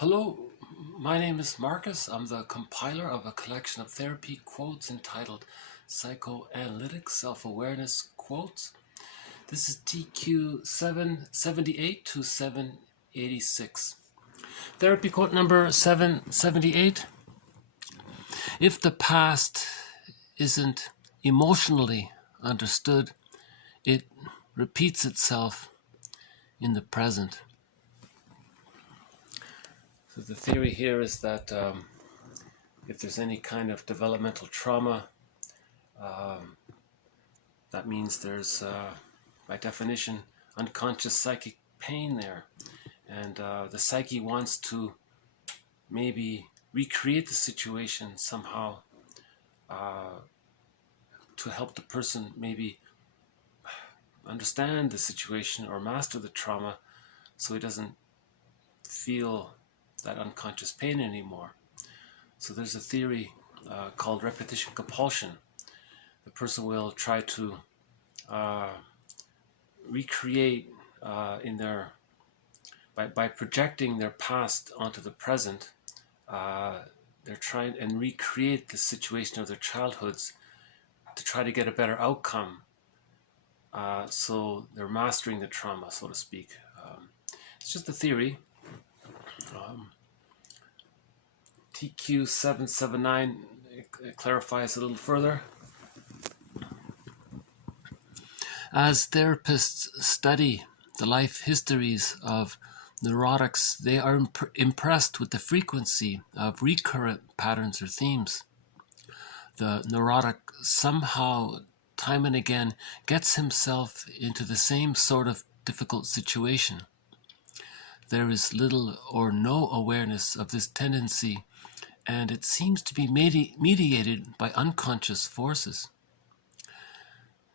Hello, my name is Marcus. I'm the compiler of a collection of therapy quotes entitled Psychoanalytic Self-Awareness Quotes. This is TQ 778 to 786. Therapy quote number 778. If the past isn't emotionally understood, it repeats itself in the present. So the theory here is that if there's any kind of developmental trauma, that means there's, by definition, unconscious psychic pain there. And the psyche wants to maybe recreate the situation somehow to help the person maybe understand the situation or master the trauma so he doesn't feel that unconscious pain anymore. So there's a theory called repetition compulsion. The person will try to recreate by projecting their past onto the present. They're trying and recreate the situation of their childhoods to try to get a better outcome. So they're mastering the trauma, so to speak. It's just a theory. TQ 779 clarifies a little further. As therapists study the life histories of neurotics, they are impressed with the frequency of recurrent patterns or themes. The neurotic somehow, time and again, gets himself into the same sort of difficult situation. There is little or no awareness of this tendency, and it seems to be mediated by unconscious forces.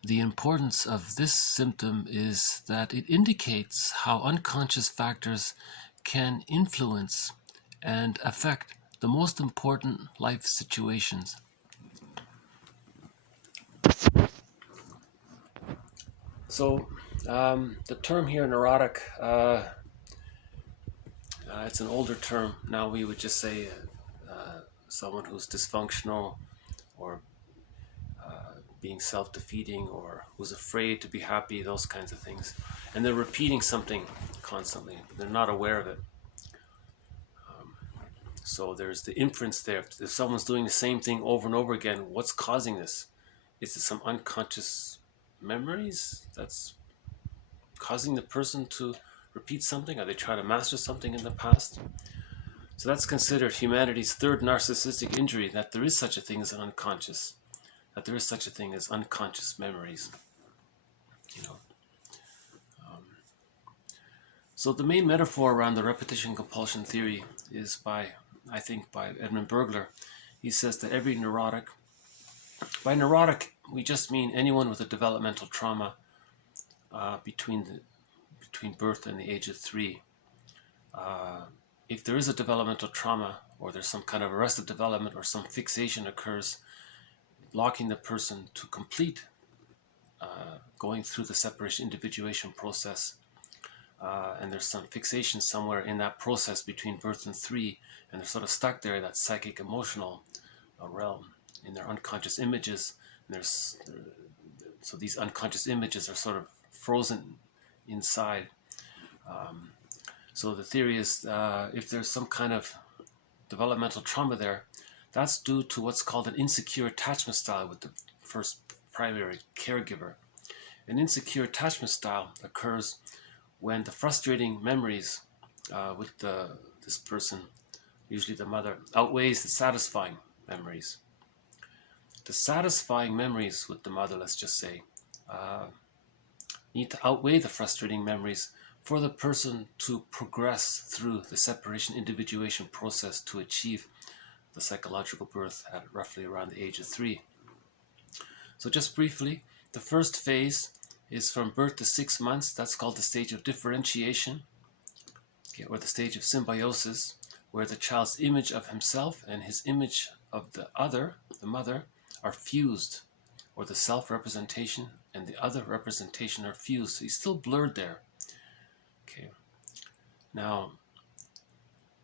The importance of this symptom is that it indicates how unconscious factors can influence and affect the most important life situations. So, the term here, neurotic, it's an older term. Now we would just say someone who's dysfunctional or being self-defeating or who's afraid to be happy, those kinds of things. And they're repeating something constantly, but they're not aware of it. So there's the inference there. If someone's doing the same thing over and over again, what's causing this? Is it some unconscious memories that's causing the person to repeat something? Are they trying to master something in the past? So that's considered humanity's third narcissistic injury, that there is such a thing as an unconscious, that there is such a thing as unconscious memories. So the main metaphor around the repetition compulsion theory is by Edmund Burglar. He says that every neurotic, by neurotic we just mean anyone with a developmental trauma between birth and the age of 3. If there is a developmental trauma, or there's some kind of arrested development, or some fixation occurs, locking the person to complete going through the separation individuation process, and there's some fixation somewhere in that process between birth and 3, and they're sort of stuck there, that psychic emotional realm, in their unconscious images. And so these unconscious images are sort of frozen inside. So the theory is if there's some kind of developmental trauma there, that's due to what's called an insecure attachment style with the first primary caregiver. An insecure attachment style occurs when the frustrating memories with this person, usually the mother, outweighs the satisfying memories. The satisfying memories with the mother, let's just say, need to outweigh the frustrating memories for the person to progress through the separation individuation process to achieve the psychological birth at roughly around the age of 3. So just briefly, the first phase is from birth to 6 months. That's called the stage of differentiation, or the stage of symbiosis, where the child's image of himself and his image of the other, the mother, are fused, or the self-representation and the other representation are fused. So he's still blurred there. Okay. Now,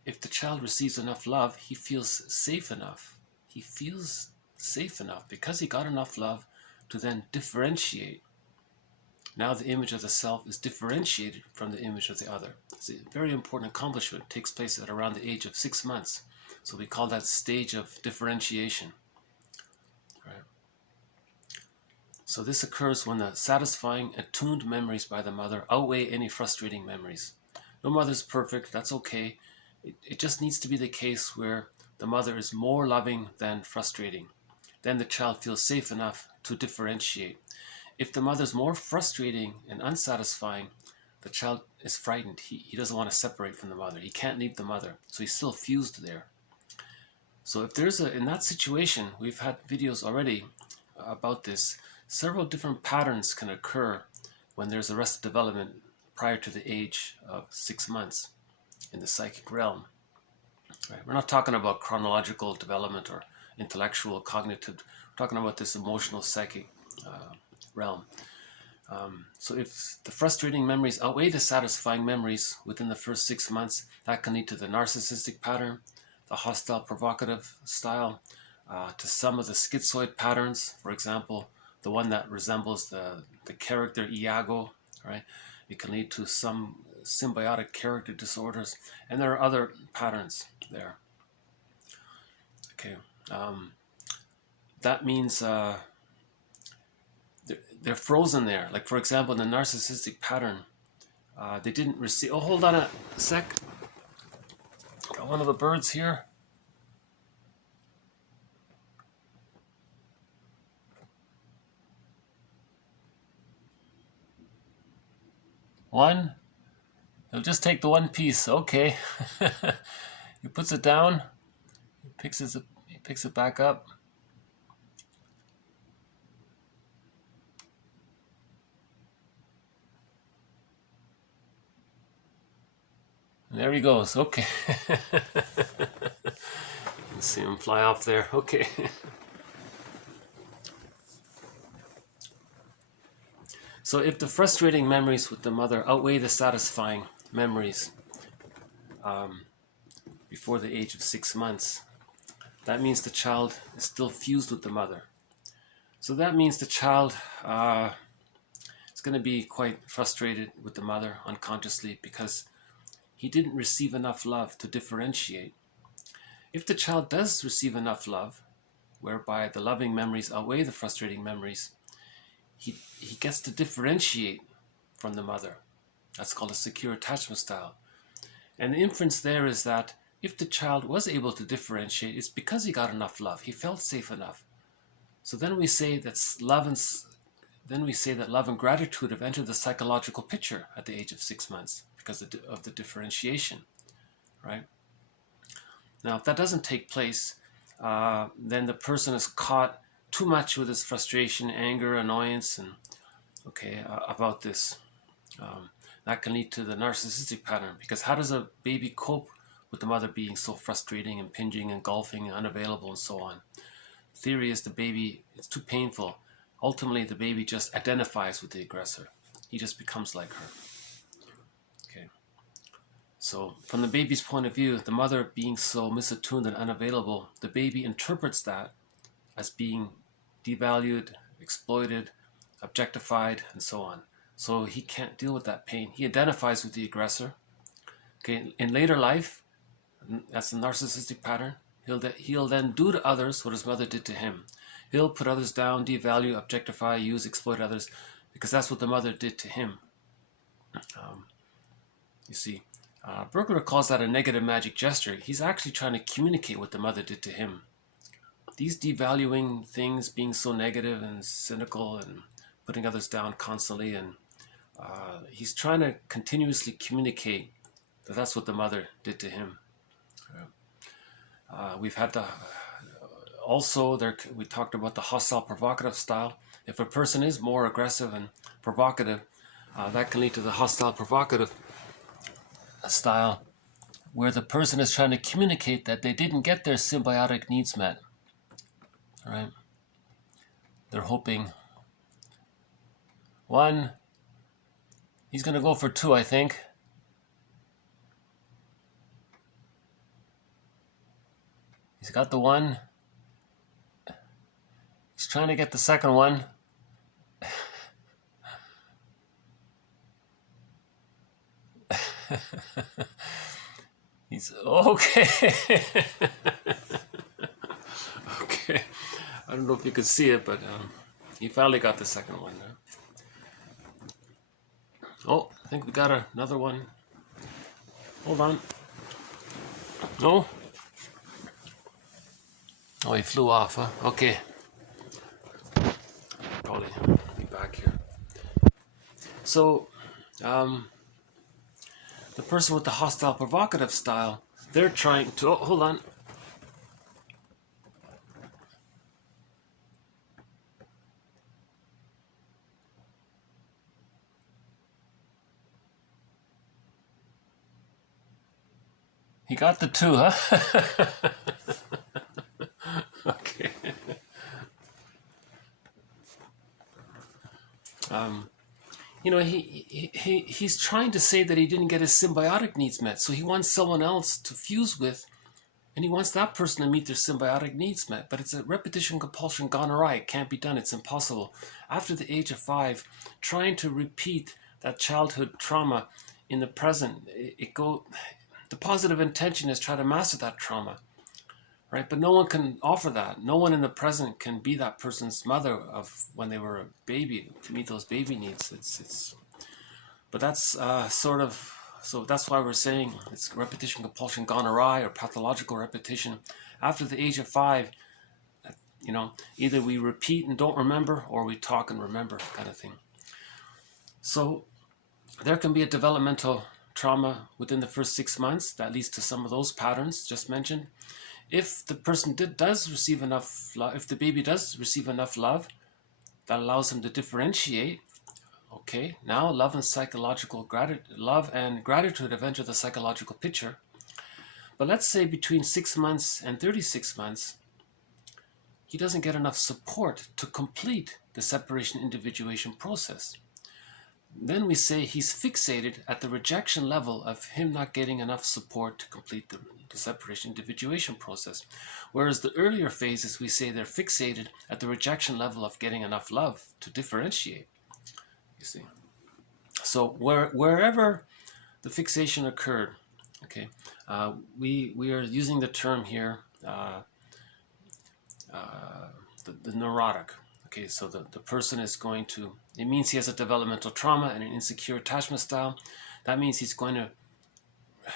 if the child receives enough love, he feels safe enough. He feels safe enough because he got enough love to then differentiate. Now the image of the self is differentiated from the image of the other. It's a very important accomplishment. It takes place at around the age of 6 months. So we call that stage of differentiation. Right? So this occurs when the satisfying, attuned memories by the mother outweigh any frustrating memories. No mother's perfect, that's okay. It just needs to be the case where the mother is more loving than frustrating. Then the child feels safe enough to differentiate. If the mother's more frustrating and unsatisfying, the child is frightened. He doesn't want to separate from the mother. He can't leave the mother, so he's still fused there. So if there's in that situation, we've had videos already about this, several different patterns can occur when there's arrested development prior to the age of 6 months in the psychic realm. Right? We're not talking about chronological development or intellectual, cognitive. We're talking about this emotional, psychic realm. So if the frustrating memories outweigh the satisfying memories within the first 6 months, that can lead to the narcissistic pattern, the hostile provocative style, to some of the schizoid patterns, for example, the one that resembles the character Iago, right? It can lead to some symbiotic character disorders, and there are other patterns there. Okay, that means they're frozen there. Like for example, in the narcissistic pattern, they didn't receive. Oh, hold on a sec. Got one of the birds here. One. He'll just take the one piece. Okay. He puts it down. He picks it back up. And there he goes. Okay. You can see him fly off there. Okay. So if the frustrating memories with the mother outweigh the satisfying memories before the age of 6 months, that means the child is still fused with the mother. So that means the child is going to be quite frustrated with the mother unconsciously because he didn't receive enough love to differentiate. If the child does receive enough love, whereby the loving memories outweigh the frustrating memories, he gets to differentiate from the mother. That's called a secure attachment style. And the inference there is that if the child was able to differentiate, it's because he got enough love. He felt safe enough. So then we say that love and gratitude have entered the psychological picture at the age of 6 months because of the differentiation, right? Now, if that doesn't take place, then the person is caught too much with his frustration, anger, annoyance, and about this. That can lead to the narcissistic pattern, because how does a baby cope with the mother being so frustrating, impinging, engulfing, and unavailable, and so on? Theory is the baby, it's too painful. Ultimately, the baby just identifies with the aggressor. He just becomes like her. Okay. So from the baby's point of view, the mother being so misattuned and unavailable, the baby interprets that as being devalued, exploited, objectified, and so on. So he can't deal with that pain. He identifies with the aggressor. Okay, in later life, that's the narcissistic pattern. He'll then do to others what his mother did to him. He'll put others down, devalue, objectify, use, exploit others, because that's what the mother did to him. You see, Bergler calls that a negative magic gesture. He's actually trying to communicate what the mother did to him. These devaluing things, being so negative and cynical and putting others down constantly, and he's trying to continuously communicate that that's what the mother did to him. We've had we talked about the hostile provocative style. If a person is more aggressive and provocative, that can lead to the hostile provocative style, where the person is trying to communicate that they didn't get their symbiotic needs met. All right? They're hoping. One, he's going to go for two, I think. He's got the one. He's trying to get the second one. He's okay. Okay. I don't know if you could see it, but he finally got the second one. Oh, I think we got another one. Hold on. No? Oh, he flew off, huh? Okay. Probably be back here. So, the person with the hostile provocative style, they're trying to... Oh, hold on. He got the two, huh? Okay. You know, he's trying to say that he didn't get his symbiotic needs met, so he wants someone else to fuse with, and he wants that person to meet their symbiotic needs met. But it's a repetition compulsion gone awry. It can't be done. It's impossible. After the age of 5, trying to repeat that childhood trauma in the present, the positive intention is try to master that trauma, right? But no one can offer that. No one in the present can be that person's mother of when they were a baby to meet those baby needs. But that's so that's why we're saying it's repetition compulsion gone awry, or pathological repetition. After the age of 5, you know, either we repeat and don't remember, or we talk and remember, kind of thing. So there can be a developmental trauma within the first 6 months that leads to some of those patterns just mentioned. If the person does receive enough love, if the baby does receive enough love, that allows him to differentiate. Okay, now love and gratitude have entered the psychological picture. But let's say between 6 months and 36 months, he doesn't get enough support to complete the separation individuation process. Then we say he's fixated at the rejection level of him not getting enough support to complete the separation individuation process. Whereas the earlier phases, we say they're fixated at the rejection level of getting enough love to differentiate. You see. So wherever the fixation occurred, okay, we are using the term here, the neurotic. Okay, so the person is going to, it means he has a developmental trauma and an insecure attachment style. That means he's going to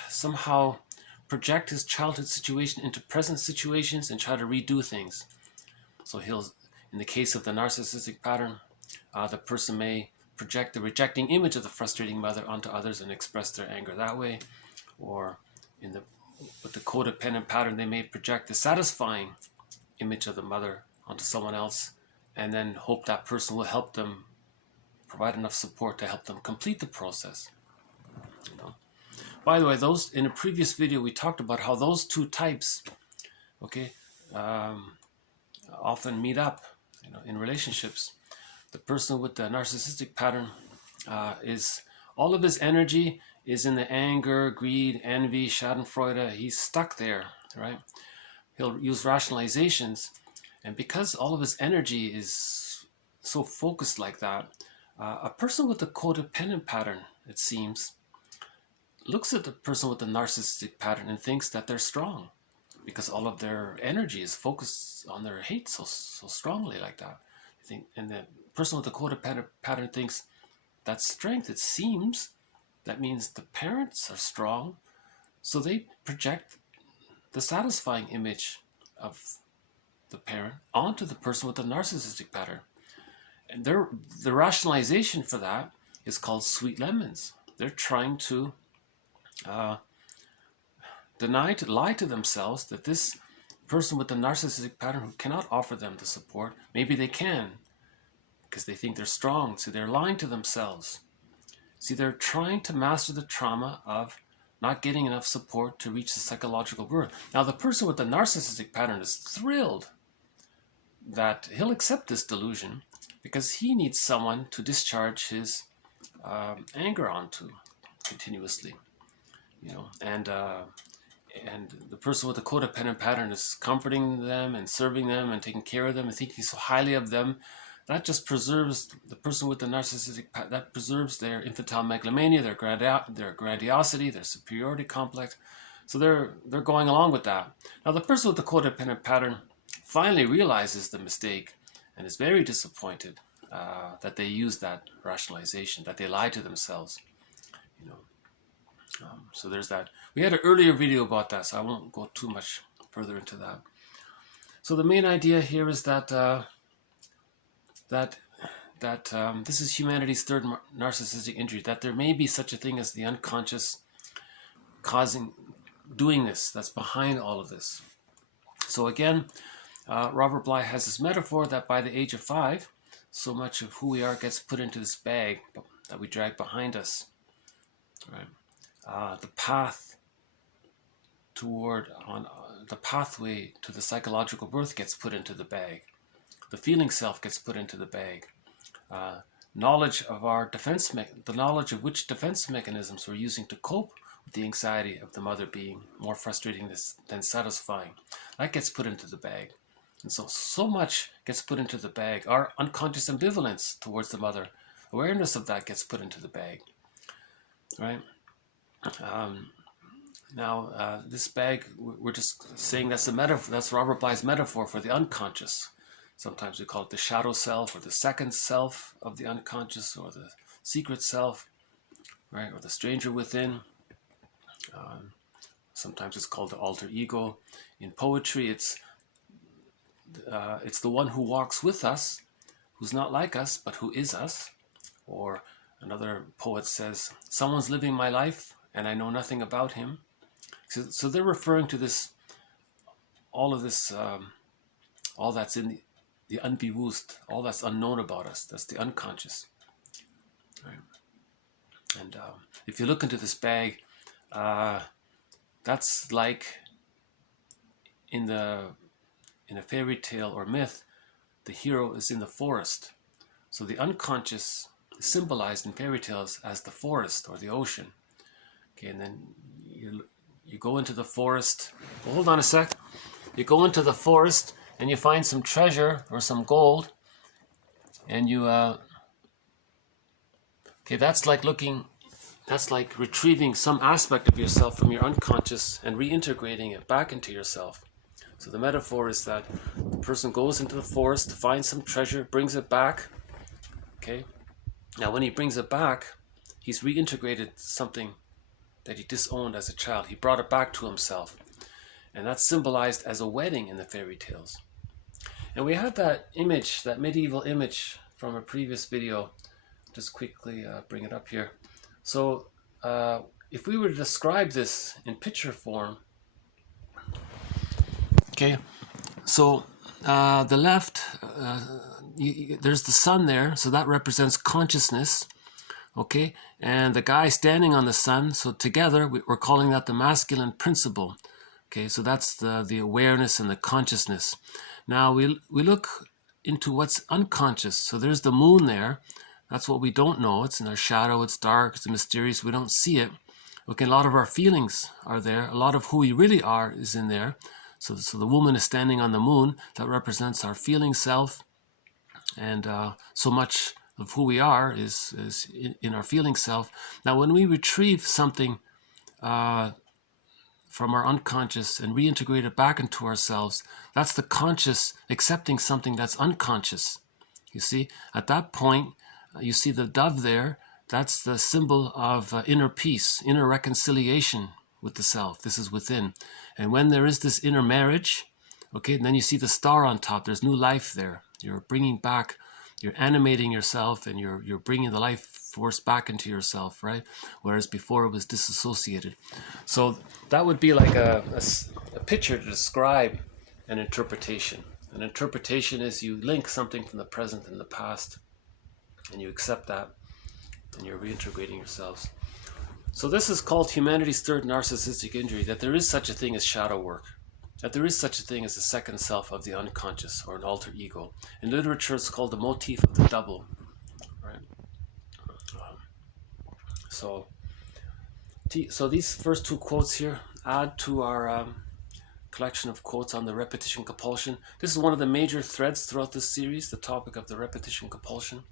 somehow project his childhood situation into present situations and try to redo things. So in the case of the narcissistic pattern, the person may project the rejecting image of the frustrating mother onto others and express their anger that way. Or with the codependent pattern, they may project the satisfying image of the mother onto someone else, and then hope that person will help them, provide enough support to help them complete the process. You know? By the way, in a previous video, we talked about how those two types, okay, often meet up, you know, in relationships. The person with the narcissistic pattern is all of his energy is in the anger, greed, envy, schadenfreude. He's stuck there, right? He'll use rationalizations. And because all of his energy is so focused like that, a person with the codependent pattern, it seems, looks at the person with the narcissistic pattern and thinks that they're strong because all of their energy is focused on their hate so strongly like that. And the person with the codependent pattern thinks that's strength. It seems that means the parents are strong, so they project the satisfying image of the parent onto the person with the narcissistic pattern. And the rationalization for that is called sweet lemons. They're trying to lie to themselves that this person with the narcissistic pattern who cannot offer them the support, maybe they can, because they think they're strong, so they're lying to themselves. See, they're trying to master the trauma of not getting enough support to reach the psychological birth. Now, the person with the narcissistic pattern is thrilled that he'll accept this delusion because he needs someone to discharge his anger onto continuously, you know. And the person with the codependent pattern is comforting them and serving them and taking care of them and thinking so highly of them. That just preserves the person with the narcissistic, that preserves their infantile megalomania, their grandiosity, their superiority complex. So they're going along with that. Now the person with the codependent pattern finally realizes the mistake and is very disappointed that they used that rationalization, that they lied to themselves. You know, so there's that. We had an earlier video about that, so I won't go too much further into that. So the main idea here is that this is humanity's third narcissistic injury, that there may be such a thing as the unconscious doing this, that's behind all of this. So again, Robert Bly has this metaphor that by the age of 5, so much of who we are gets put into this bag that we drag behind us. Right? The path the pathway to the psychological birth gets put into the bag. The feeling self gets put into the bag. Knowledge of our the knowledge of which defense mechanisms we're using to cope with the anxiety of the mother being more frustrating than satisfying, that gets put into the bag. And so much gets put into the bag. Our unconscious ambivalence towards the mother, awareness of that gets put into the bag. Right? Now, this bag, we're just saying that's a metaphor. That's Robert Bly's metaphor for the unconscious. Sometimes we call it the shadow self, or the second self of the unconscious, or the secret self, right? Or the stranger within. Sometimes it's called the alter ego. In poetry, it's the one who walks with us, who's not like us, but who is us. Or another poet says, someone's living my life, and I know nothing about him. So they're referring to this, all that's in the unbewusst, all that's unknown about us. That's the unconscious. Right? And if you look into this bag, that's like in a fairy tale or myth, the hero is in the forest. So the unconscious is symbolized in fairy tales as the forest or the ocean. Okay, and then you go into the forest. Well, hold on a sec. You go into the forest and you find some treasure or some gold, and you okay, that's like retrieving some aspect of yourself from your unconscious and reintegrating it back into yourself. So the metaphor is that the person goes into the forest to find some treasure, brings it back. Okay, now when he brings it back, he's reintegrated something that he disowned as a child. He brought it back to himself. And that's symbolized as a wedding in the fairy tales. And we had that image, that medieval image from a previous video. Just quickly bring it up here. So if we were to describe this in picture form, okay, so the left, there's the sun there, so that represents consciousness. Okay, and the guy standing on the sun, so together we're calling that the masculine principle. Okay, so that's the awareness and the consciousness. Now we look into what's unconscious. So there's the moon there. That's what we don't know. It's in our shadow, it's dark, it's mysterious, we don't see it. Okay, a lot of our feelings are there. A lot of who we really are is in there. So the woman is standing on the moon. That represents our feeling self. And so much of who we are is in our feeling self. Now, when we retrieve something from our unconscious and reintegrate it back into ourselves, that's the conscious accepting something that's unconscious. You see, at that point, you see the dove there. That's the symbol of inner peace, inner reconciliation with the self. This is within. And when there is this inner marriage, okay, and then you see the star on top. There's new life there. You're bringing back, you're animating yourself, and you're bringing the life force back into yourself, right? Whereas before it was disassociated. So that would be like a picture to describe an interpretation. An interpretation is you link something from the present and the past, and you accept that, and you're reintegrating yourselves. So this is called humanity's third narcissistic injury, that there is such a thing as shadow work, that there is such a thing as a second self of the unconscious, or an alter ego. In literature, it's called the motif of the double. Right? So these first two quotes here, add to our collection of quotes on the repetition compulsion. This is one of the major threads throughout this series, the topic of the repetition compulsion.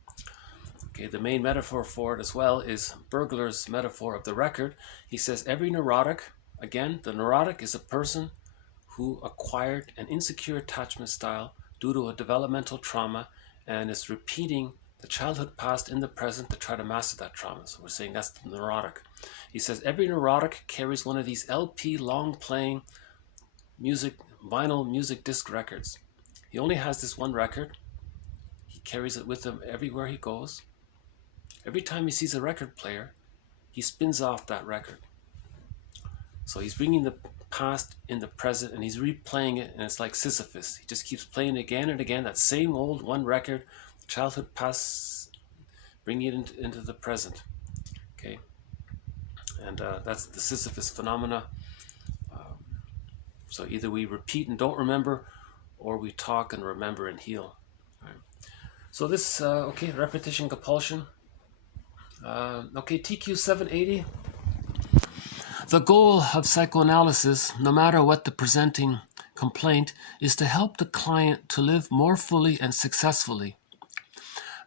Okay, the main metaphor for it as well is Bergler's metaphor of the record. He says every neurotic, again, the neurotic is a person who acquired an insecure attachment style due to a developmental trauma and is repeating the childhood past in the present to try to master that trauma. So we're saying that's the neurotic. He says every neurotic carries one of these LP long playing vinyl music disc records. He only has this one record. He carries it with him everywhere he goes. Every time he sees a record player, he spins off that record. So he's bringing the past in the present and he's replaying it, and it's like Sisyphus. He just keeps playing again and again, that same old one record, childhood past, bringing it into the present. Okay, and that's the Sisyphus phenomena. So either we repeat and don't remember, or we talk and remember and heal. Right. So this, okay, repetition compulsion. Okay, TQ 780. The goal of psychoanalysis, no matter what the presenting complaint, is to help the client to live more fully and successfully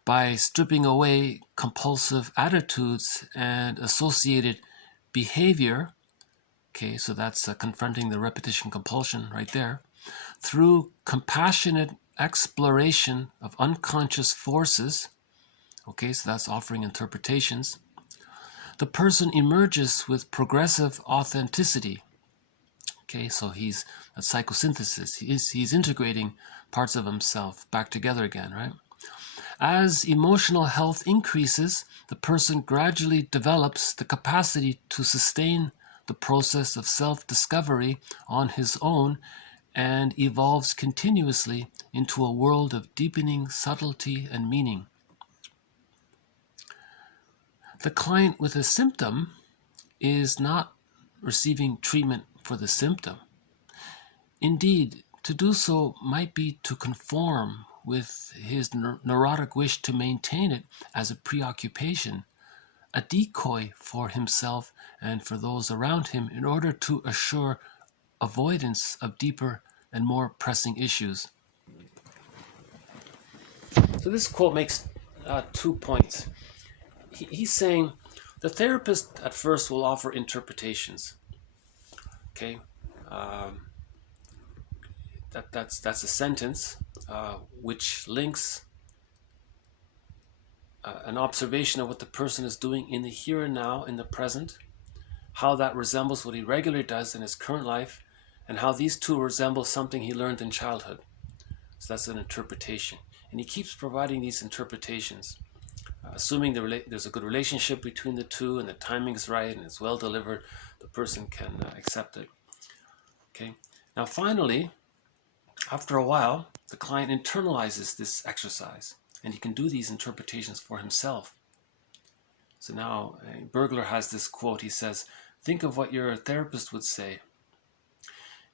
by stripping away compulsive attitudes and associated behavior. Okay, so that's confronting the repetition compulsion right there, through compassionate exploration of unconscious forces. Okay, so that's offering interpretations. The person emerges with progressive authenticity. Okay, so he's a psychosynthesis. He's integrating parts of himself back together again, right? As emotional health increases, the person gradually develops the capacity to sustain the process of self-discovery on his own and evolves continuously into a world of deepening subtlety and meaning. The client with a symptom is not receiving treatment for the symptom. Indeed, to do so might be to conform with his neurotic wish to maintain it as a preoccupation, a decoy for himself and for those around him in order to assure avoidance of deeper and more pressing issues. So this quote makes 2 points. He's saying the therapist at first will offer interpretations. Okay, that's a sentence which links an observation of what the person is doing in the here and now, in the present, how that resembles what he regularly does in his current life, and how these two resemble something he learned in childhood. So that's an interpretation. And he keeps providing these interpretations, assuming there's a good relationship between the two and the timing is right and it's well delivered, the person can accept it. Okay. Now finally, after a while, the client internalizes this exercise and he can do these interpretations for himself. So now Bergler has this quote. He says, think of what your therapist would say.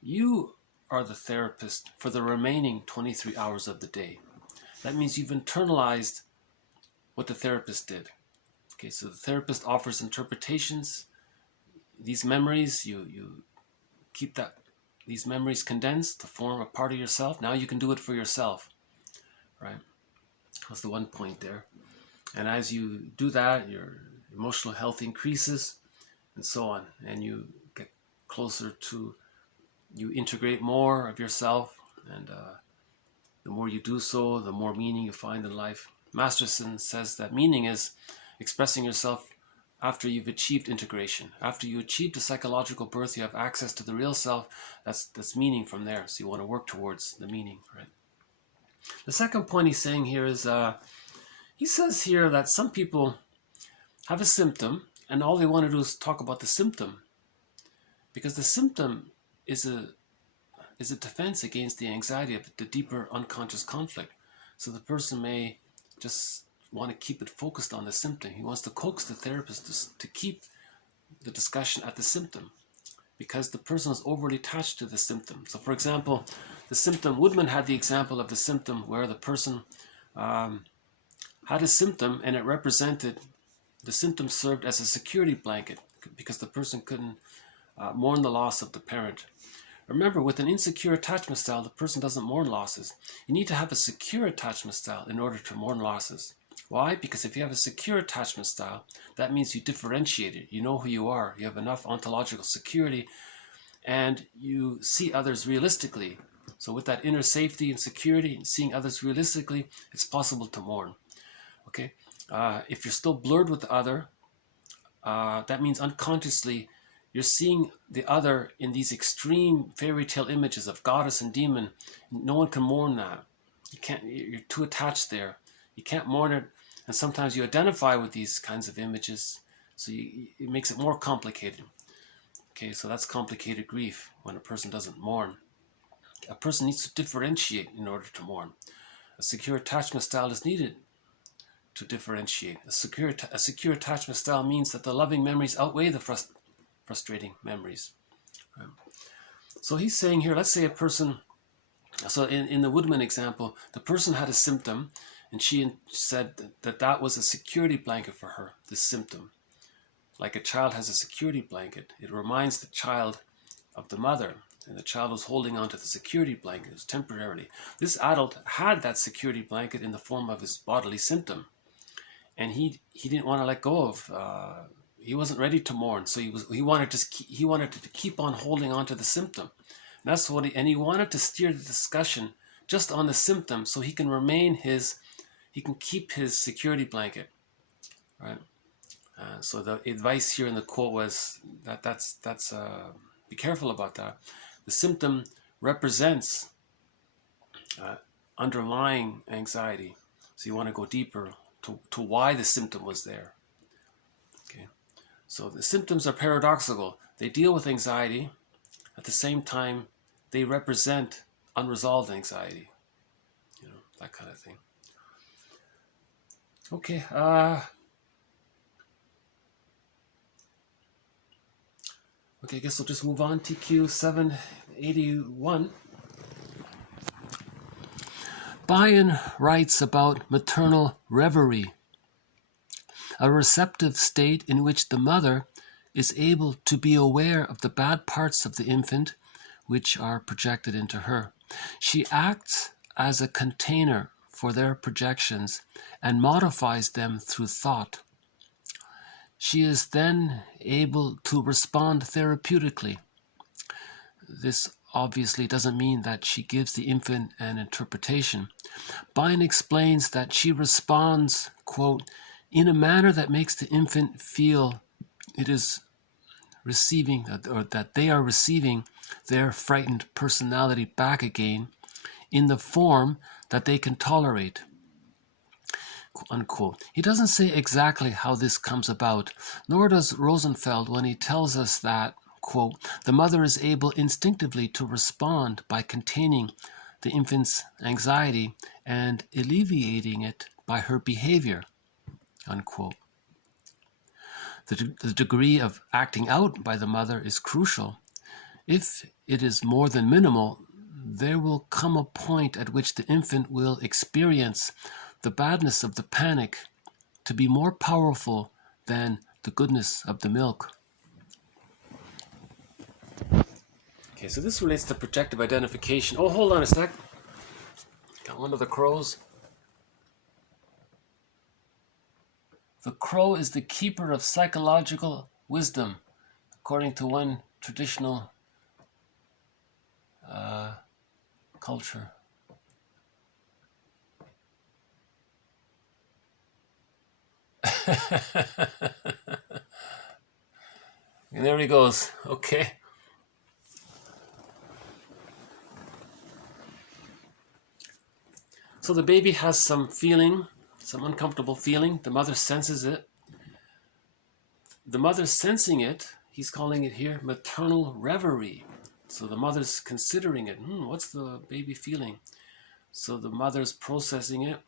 You are the therapist for the remaining 23 hours of the day. That means you've internalized what the therapist did. Okay, so the therapist offers interpretations. These memories, you keep these memories condensed to form a part of yourself. Now you can do it for yourself, right? That's the one point there. And as you do that, your emotional health increases and so on. And you get closer to, you integrate more of yourself. And the more you do so, the more meaning you find in life. Masterson says that meaning is expressing yourself after you've achieved integration. After you achieve the psychological birth, you have access to the real self. That's meaning from there. So you want to work towards the meaning, right? The second point he's saying here is, he says here that some people have a symptom and all they want to do is talk about the symptom, because the symptom is a defense against the anxiety of the deeper unconscious conflict. So the person may just want to keep it focused on the symptom. He wants to coax the therapist to keep the discussion at the symptom because the person is overly attached to the symptom. So for example, the symptom, Woodman had the example of the symptom where the person had a symptom and it represented, the symptom served as a security blanket because the person couldn't mourn the loss of the parent. Remember, with an insecure attachment style, the person doesn't mourn losses. You need to have a secure attachment style in order to mourn losses. Why? Because if you have a secure attachment style, that means you differentiate it. You know who you are. You have enough ontological security, and you see others realistically. So with that inner safety and security and seeing others realistically, it's possible to mourn. Okay? If you're still blurred with the other, that means unconsciously you're seeing the other in these extreme fairy tale images of goddess and demon. No one can mourn that. You can't. You're too attached there. You can't mourn it, and sometimes you identify with these kinds of images, so it makes it more complicated. Okay, so that's complicated grief when a person doesn't mourn. A person needs to differentiate in order to mourn. A secure attachment style is needed to differentiate. A secure attachment style means that the loving memories outweigh the frustrating memories. So he's saying here, let's say a person, so in the Woodman example, the person had a symptom, and she said that was a security blanket for her, this symptom. Like a child has a security blanket. It reminds the child of the mother, and the child was holding on to the security blanket temporarily. This adult had that security blanket in the form of his bodily symptom, and he didn't want to let go of. He wasn't ready to mourn, so he wanted to keep on holding on to the symptom. And that's what he wanted to steer the discussion just on the symptom, so he can keep his security blanket, right? So the advice here in the quote was that's be careful about that. The symptom represents underlying anxiety, so you want to go deeper to why the symptom was there. Okay, so the symptoms are paradoxical. They deal with anxiety. At the same time, they represent unresolved anxiety. That kind of thing. Okay. Okay, I guess we'll just move on. TQ 781. Bayan writes about maternal reverie, a receptive state in which the mother is able to be aware of the bad parts of the infant which are projected into her. She acts as a container for their projections and modifies them through thought. She is then able to respond therapeutically. This obviously doesn't mean that she gives the infant an interpretation. Bayan explains that she responds, quote, in a manner that makes the infant feel it is receiving, or that they are receiving their frightened personality back again in the form that they can tolerate. Unquote. He doesn't say exactly how this comes about, nor does Rosenfeld when he tells us that, quote, the mother is able instinctively to respond by containing the infant's anxiety and alleviating it by her behavior, unquote. The degree of acting out by the mother is crucial. If it is more than minimal, there will come a point at which the infant will experience the badness of the panic to be more powerful than the goodness of the milk. Okay, so this relates to projective identification. Oh, hold on a sec. Got one of the crows. The crow is the keeper of psychological wisdom, according to one traditional culture. And there he goes. Okay. So the baby has some feeling, some uncomfortable feeling. The mother senses it. The mother sensing it, he's calling it here maternal reverie. So the mother's considering it. What's the baby feeling? So the mother's processing it.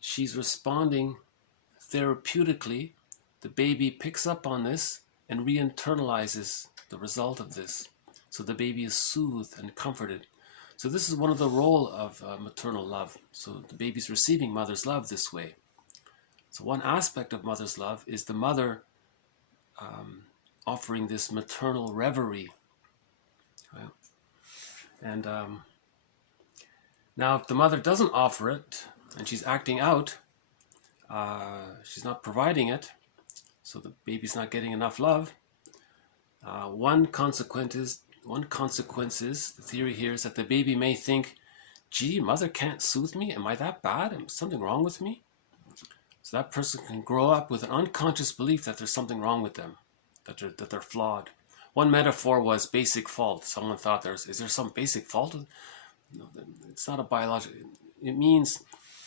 She's responding therapeutically. The baby picks up on this and re-internalizes the result of this. So the baby is soothed and comforted. So this is one of the role of maternal love. So the baby's receiving mother's love this way. So one aspect of mother's love is the mother offering this maternal reverie. Right? And now if the mother doesn't offer it and she's acting out, she's not providing it, so the baby's not getting enough love. One consequence is, the theory here is that the baby may think, gee, mother can't soothe me. Am I that bad? Is something wrong with me? So that person can grow up with an unconscious belief that there's something wrong with them, that they're flawed. One metaphor was basic fault. Someone thought, is there some basic fault? No, it's not a biological. It means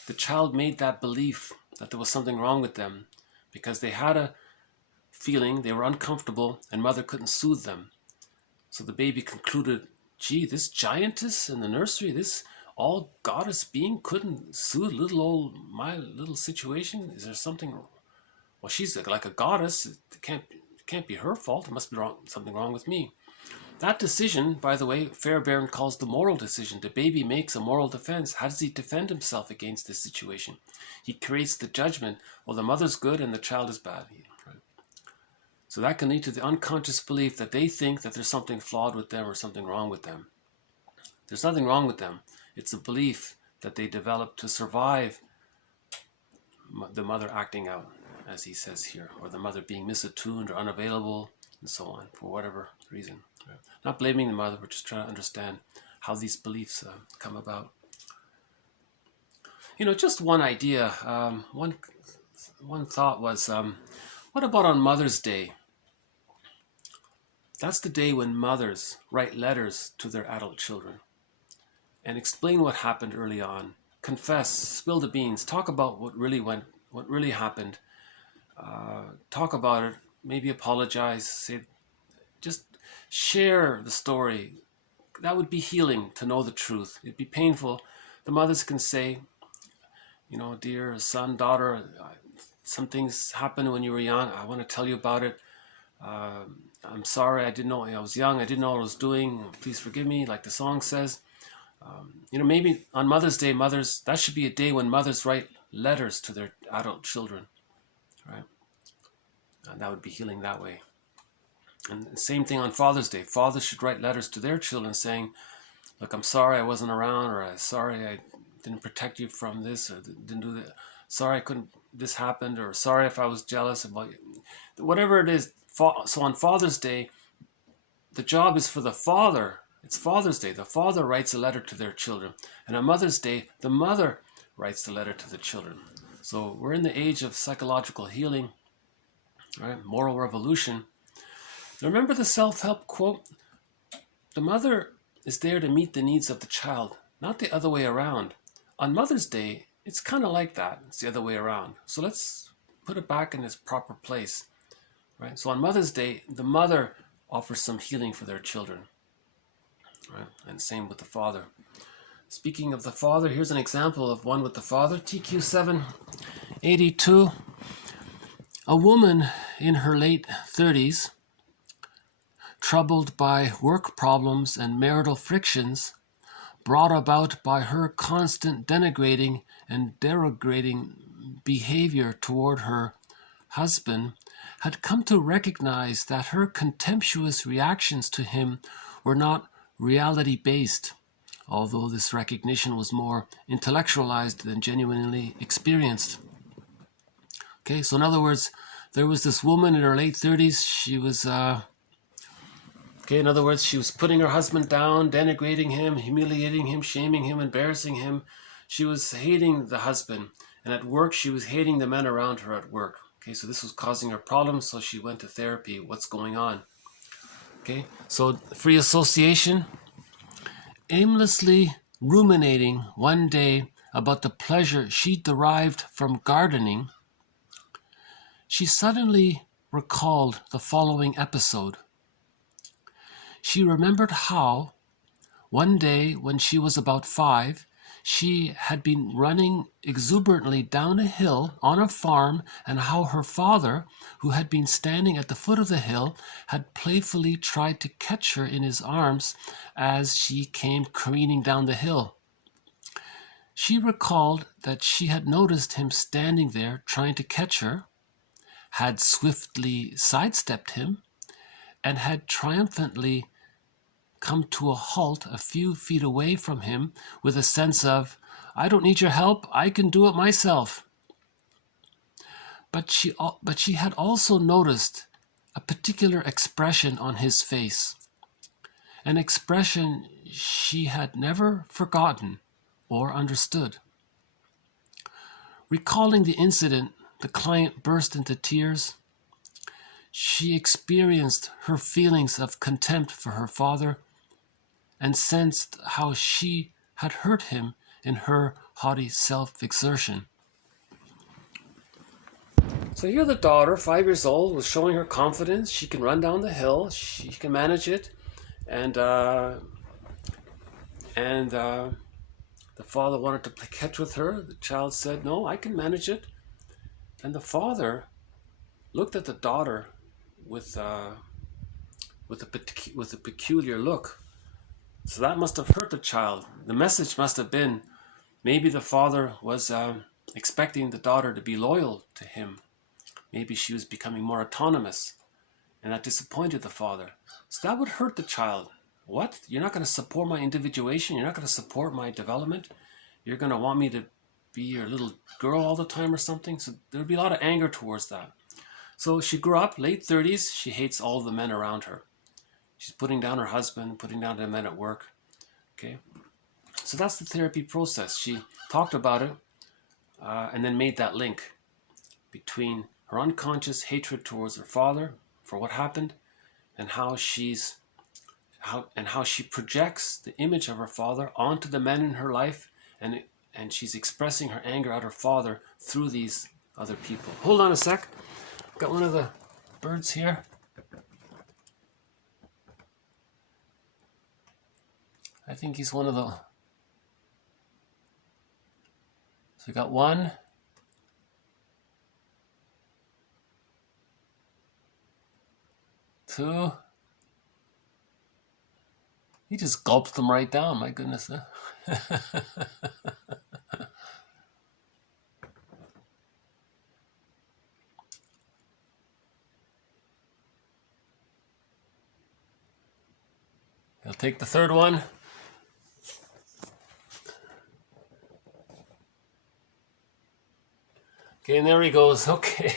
the child made that belief that there was something wrong with them because they had a feeling they were uncomfortable and mother couldn't soothe them. So the baby concluded, gee, this giantess in the nursery, this all goddess being couldn't soothe my little situation. Is there something? Well, she's like a goddess. It can't be her fault. It must be something wrong with me. That decision, by the way, Fairbairn calls the moral decision. The baby makes a moral defense. How does he defend himself against this situation? He creates the judgment. Well, the mother's good and the child is bad. Right? So that can lead to the unconscious belief that they think that there's something flawed with them or something wrong with them. There's nothing wrong with them. It's a belief that they develop to survive the mother acting out, as he says here, or the mother being misattuned or unavailable, and so on, for whatever reason. Right? Not blaming the mother, but just trying to understand how these beliefs come about. Just one idea, one thought was, what about on Mother's Day? That's the day when mothers write letters to their adult children and explain what happened early on, confess, spill the beans, talk about what really happened, talk about it, maybe apologize, just share the story. That would be healing, to know the truth. It'd be painful. The mothers can say, dear son, daughter, some things happened when you were young. I want to tell you about it. I'm sorry, I didn't know. I was young. I didn't know what I was doing. Please forgive me, like the song says. Maybe on Mother's Day, that should be a day when mothers write letters to their adult children, right? And that would be healing that way. And the same thing on Father's Day. Fathers should write letters to their children saying, look, I'm sorry I wasn't around, or I'm sorry I didn't protect you from this, or didn't do that. Sorry this happened, or sorry if I was jealous about you. Whatever it is. So on Father's Day, the job is for the father. It's Father's Day. The father writes a letter to their children. And on Mother's Day, the mother writes the letter to the children. So we're in the age of psychological healing, right? Moral revolution. Remember the self-help quote? The mother is there to meet the needs of the child, not the other way around. On Mother's Day, it's kind of like that. It's the other way around. So let's put it back in its proper place, right? So on Mother's Day, the mother offers some healing for their children. Right? And same with the father. Speaking of the father, here's an example of one with the father. TQ 782. A woman in her late 30s, troubled by work problems and marital frictions, brought about by her constant denigrating and derogating behavior toward her husband, had come to recognize that her contemptuous reactions to him were not reality-based, although this recognition was more intellectualized than genuinely experienced. Okay, so in other words, there was this woman in her late 30s. She was, in other words, she was putting her husband down, denigrating him, humiliating him, shaming him, embarrassing him. She was hating the husband. And at work, she was hating the men around her at work. Okay, so this was causing her problems, so she went to therapy. What's going on? Okay, so free association. Aimlessly ruminating one day about the pleasure she derived from gardening, she suddenly recalled the following episode. She remembered how, one day when she was about 5, she had been running exuberantly down a hill on a farm, and how her father, who had been standing at the foot of the hill, had playfully tried to catch her in his arms as she came careening down the hill. She recalled that she had noticed him standing there trying to catch her, had swiftly sidestepped him, and had triumphantly come to a halt a few feet away from him with a sense of, I don't need your help, I can do it myself. But she had also noticed a particular expression on his face, an expression she had never forgotten or understood. Recalling the incident, the client burst into tears. She experienced her feelings of contempt for her father and sensed how she had hurt him in her haughty self-exertion. So here the daughter, 5 years old, was showing her confidence. She can run down the hill. She can manage it. And the father wanted to play catch with her. The child said, no, I can manage it. And the father looked at the daughter with a peculiar look. So that must have hurt the child. The message must have been, maybe the father was expecting the daughter to be loyal to him. Maybe she was becoming more autonomous, and that disappointed the father. So that would hurt the child. What? You're not going to support my individuation? You're not going to support my development? You're going to want me to be your little girl all the time or something? So there would be a lot of anger towards that. So she grew up, late 30s. She hates all the men around her. She's putting down her husband, putting down the men at work. Okay? So that's the therapy process. She talked about it and then made that link between her unconscious hatred towards her father for what happened, and how she projects the image of her father onto the men in her life, and she's expressing her anger at her father through these other people. Hold on a sec. Got one of the birds here. I think he's one of the... So we got one. Two. He just gulped them right down, my goodness. He'll take the third one. Okay, and there he goes. Okay.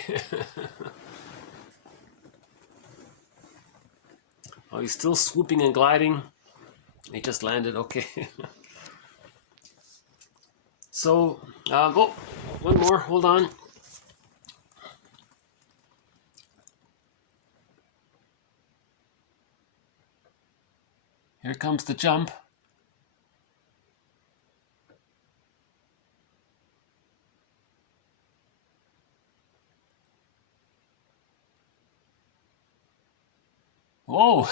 Oh, he's still swooping and gliding. He just landed. Okay. So, oh, one more. Hold on. Here comes the jump. Whoa.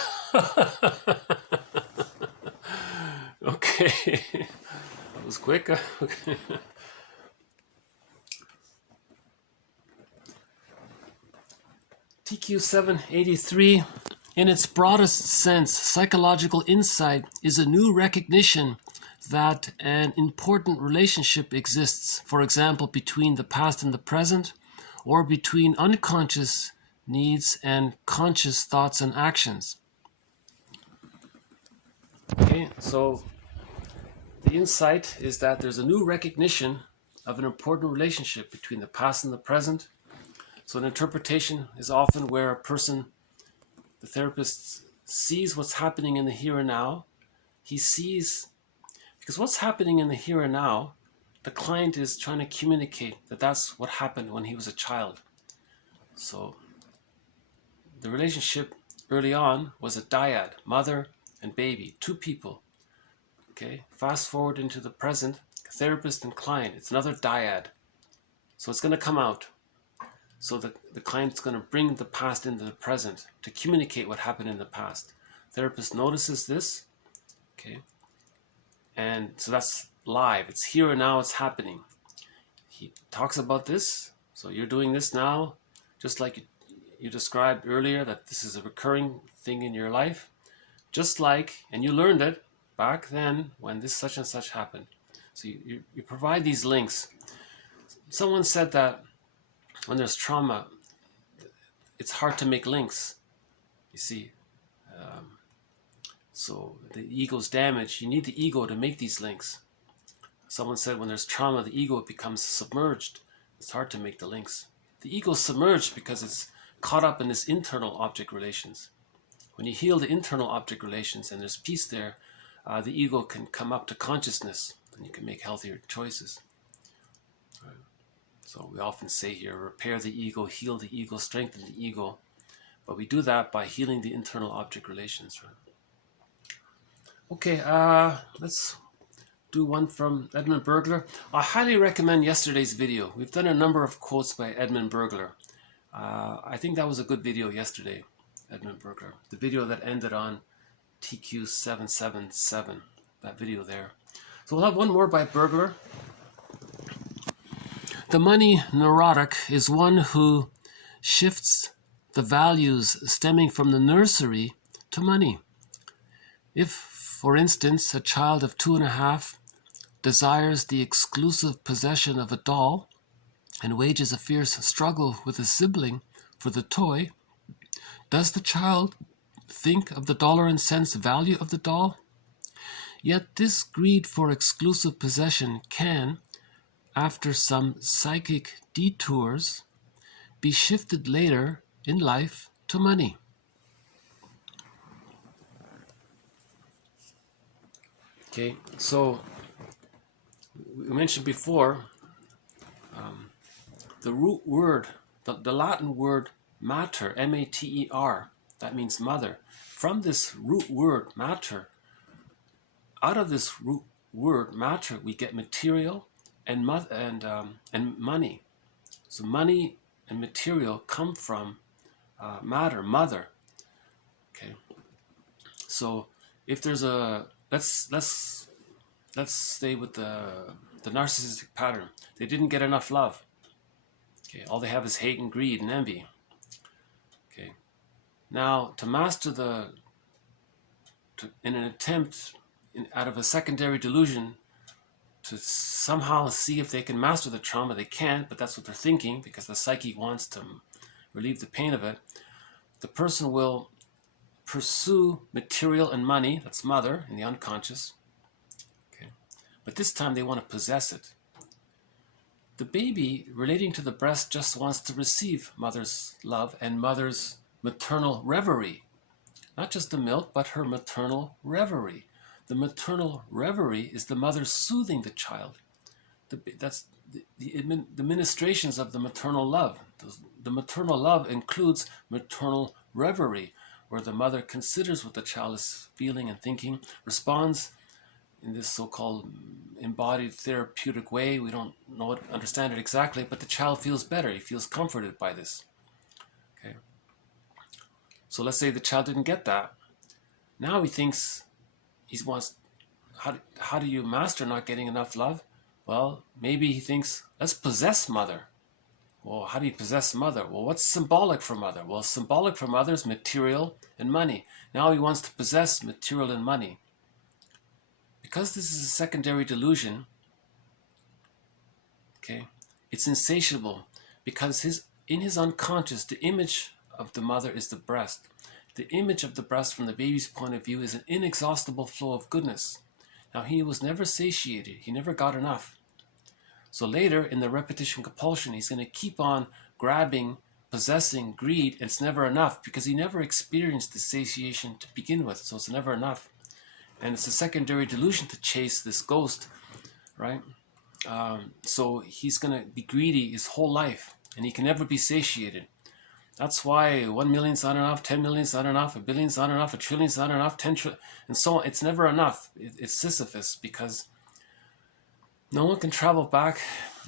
Okay. That was quick. Okay. TQ 783. In its broadest sense, psychological insight is a new recognition that an important relationship exists, for example, between the past and the present, or between unconscious needs and conscious thoughts and actions. Okay, so the insight is that there's a new recognition of an important relationship between the past and the present. So an interpretation is often where a person, the therapist, sees what's happening in the here and now. He sees, because what's happening in the here and now, the client is trying to communicate that that's what happened when he was a child. So the relationship early on was a dyad, mother and baby, two people. Okay, fast forward into the present, therapist and client, it's another dyad. So it's going to come out. So the client's going to bring the past into the present to communicate what happened in the past. Therapist notices this, okay, and so that's live. It's here and now, it's happening. He talks about this. So you're doing this now, just like you described earlier, that this is a recurring thing in your life. Just like, and you learned it back then when this such and such happened. So you provide these links. Someone said that when there's trauma, it's hard to make links. You see, So the ego's damaged. You need the ego to make these links. Someone said when there's trauma, the ego becomes submerged. It's hard to make the links. The ego's submerged because it's caught up in this internal object relations. When you heal the internal object relations and there's peace there, the ego can come up to consciousness and you can make healthier choices. Right. So we often say here, repair the ego, heal the ego, strengthen the ego. But we do that by healing the internal object relations. Right? Okay, let's do one from Edmund Burglar. I highly recommend yesterday's video. We've done a number of quotes by Edmund Burglar. I think that was a good video yesterday, Edmund Burglar. The video that ended on TQ 777, that video there. So we'll have one more by Burglar. The money neurotic is one who shifts the values stemming from the nursery to money. If, for instance, a child of 2.5 desires the exclusive possession of a doll and wages a fierce struggle with a sibling for the toy, does the child think of the dollar and cents value of the doll? Yet this greed for exclusive possession can, after some psychic detours, be shifted later in life to money. Okay, so we mentioned before the root word, the Latin word mater, M-A-T-E-R, that means mother. From this root word mater, out of this root word mater, we get material and money. So money and material come from matter, mother. Okay, so if there's a let's stay with the narcissistic pattern. They didn't get enough love. Okay, all they have is hate and greed and envy. Okay, now to master in an attempt out of a secondary delusion to somehow see if they can master the trauma, they can't, but that's what they're thinking because the psyche wants to relieve the pain of it. The person will pursue material and money, that's mother in the unconscious. Okay, but this time they want to possess it. The baby relating to the breast just wants to receive mother's love and mother's maternal reverie. Not just the milk, but her maternal reverie. The maternal reverie is the mother soothing the child. That's the ministrations of the maternal love. The maternal love includes maternal reverie, where the mother considers what the child is feeling and thinking, responds in this so-called embodied therapeutic way. We don't understand it exactly, but the child feels better. He feels comforted by this. Okay. So let's say the child didn't get that. Now he thinks he wants, how do you master not getting enough love? Well, maybe he thinks, let's possess mother. Well, how do you possess mother? Well, what's symbolic for mother? Well, symbolic for mother is material and money. Now he wants to possess material and money. Because this is a secondary delusion, okay, it's insatiable because in his unconscious, the image of the mother is the breast. The image of the breast from the baby's point of view is an inexhaustible flow of goodness. Now he was never satiated. He never got enough. So later in the repetition compulsion, he's going to keep on grabbing, possessing, greed. It's never enough because he never experienced the satiation to begin with. So it's never enough. And it's a secondary delusion to chase this ghost, right? So he's going to be greedy his whole life and he can never be satiated. That's why 1 million's not enough, 10 million's not enough, 1 billion's not enough, 1 trillion's not enough, 10 trillion, and so on. It's never enough. It's Sisyphus because no one can travel back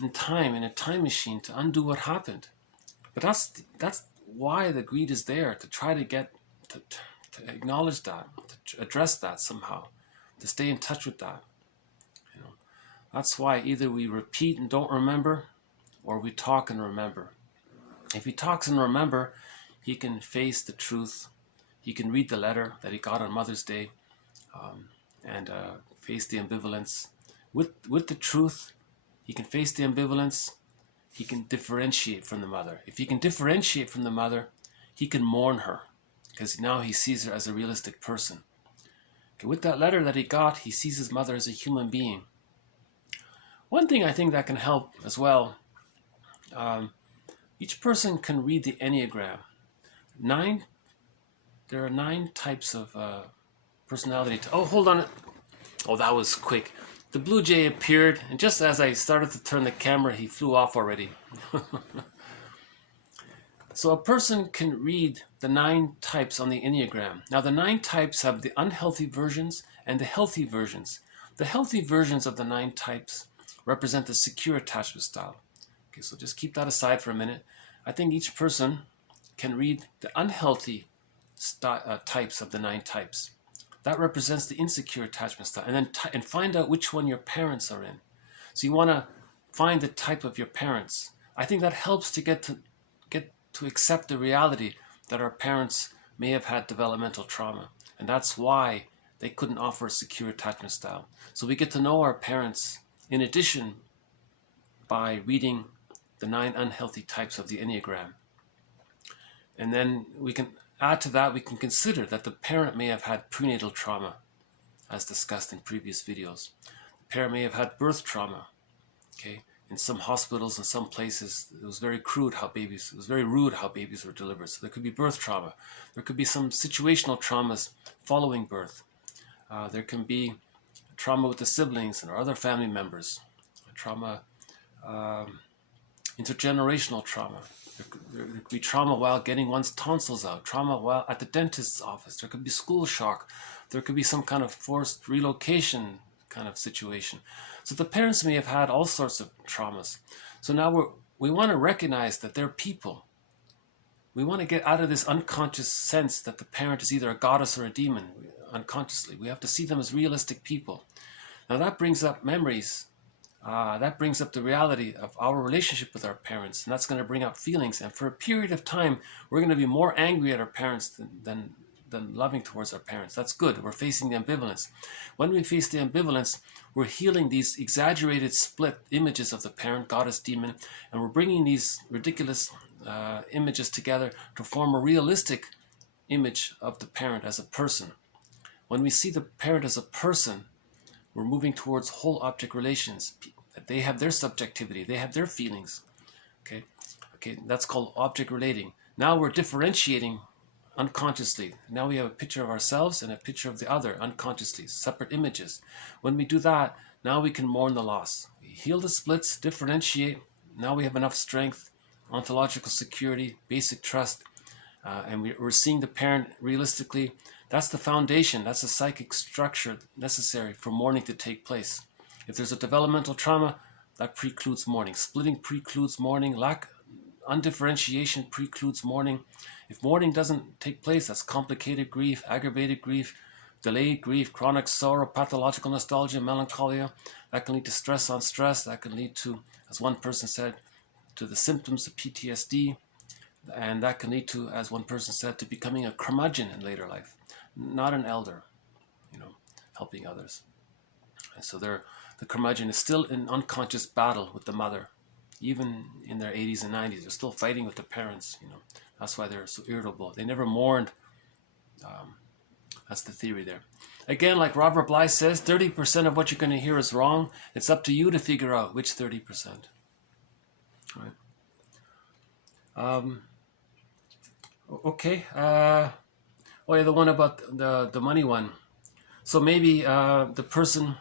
in time in a time machine to undo what happened. But that's why the greed is there, to try to get, to acknowledge that, to address that somehow, to stay in touch with that. You know, that's why either we repeat and don't remember, or we talk and remember. If he talks and remember, he can face the truth. He can read the letter that he got on Mother's Day and face the ambivalence. With the truth, he can face the ambivalence. He can differentiate from the mother. If he can differentiate from the mother, he can mourn her. because now he sees her as a realistic person. Okay, with that letter that he got, he sees his mother as a human being. One thing I think that can help as well, each person can read the Enneagram. There are 9 types of personality. Oh, hold on. Oh, that was quick. The blue jay appeared, and just as I started to turn the camera, he flew off already. So a person can read the 9 types on the Enneagram. Now the 9 types have the unhealthy versions and the healthy versions. The healthy versions of the 9 types represent the secure attachment style. Okay, so just keep that aside for a minute. I think each person can read the unhealthy types of the 9 types. That represents the insecure attachment style. And then find out which one your parents are in. So you want to find the type of your parents. I think that helps to get to accept the reality that our parents may have had developmental trauma. And that's why they couldn't offer a secure attachment style. So we get to know our parents in addition by reading the 9 unhealthy types of the Enneagram. And then we can add to that, we can consider that the parent may have had prenatal trauma, as discussed in previous videos. The parent may have had birth trauma. Okay, in some hospitals, in some places, it was very rude how babies were delivered. So there could be birth trauma. There could be some situational traumas following birth. There can be trauma with the siblings and other family members. Trauma, intergenerational trauma. There could be trauma while getting one's tonsils out. Trauma while at the dentist's office. There could be school shock. There could be some kind of forced relocation kind of situation. So the parents may have had all sorts of traumas. So now we want to recognize that they're people. We want to get out of this unconscious sense that the parent is either a goddess or a demon, unconsciously. We have to see them as realistic people. Now that brings up memories. That brings up the reality of our relationship with our parents. And that's going to bring up feelings. And for a period of time, we're going to be more angry at our parents than loving towards our parents. That's good. We're facing the ambivalence. When we face the ambivalence, we're healing these exaggerated split images of the parent, goddess, demon, and we're bringing these ridiculous images together to form a realistic image of the parent as a person. When we see the parent as a person, we're moving towards whole object relations. They have their subjectivity. They have their feelings. Okay, that's called object relating. Now we're differentiating unconsciously. Now we have a picture of ourselves and a picture of the other unconsciously, separate images. When we do that, now we can mourn the loss. We heal the splits, differentiate. Now we have enough strength, ontological security, basic trust, and we're seeing the parent realistically. That's the foundation. That's the psychic structure necessary for mourning to take place. If there's a developmental trauma, that precludes mourning. Splitting precludes mourning. Undifferentiation precludes mourning. If mourning doesn't take place, that's complicated grief, aggravated grief, delayed grief, chronic sorrow, pathological nostalgia, melancholia. That can lead to stress on stress. That can lead to, as one person said, to the symptoms of PTSD. And that can lead to, as one person said, to becoming a curmudgeon in later life, not an elder, helping others. And so the curmudgeon is still in unconscious battle with the mother. Even in their 80s and 90s, they're still fighting with the parents, That's why they're so irritable. They never mourned. That's the theory there. Again, like Robert Bly says, 30% of what you're going to hear is wrong. It's up to you to figure out which 30%. Right. Okay. Oh yeah, the one about the money one. So maybe if the person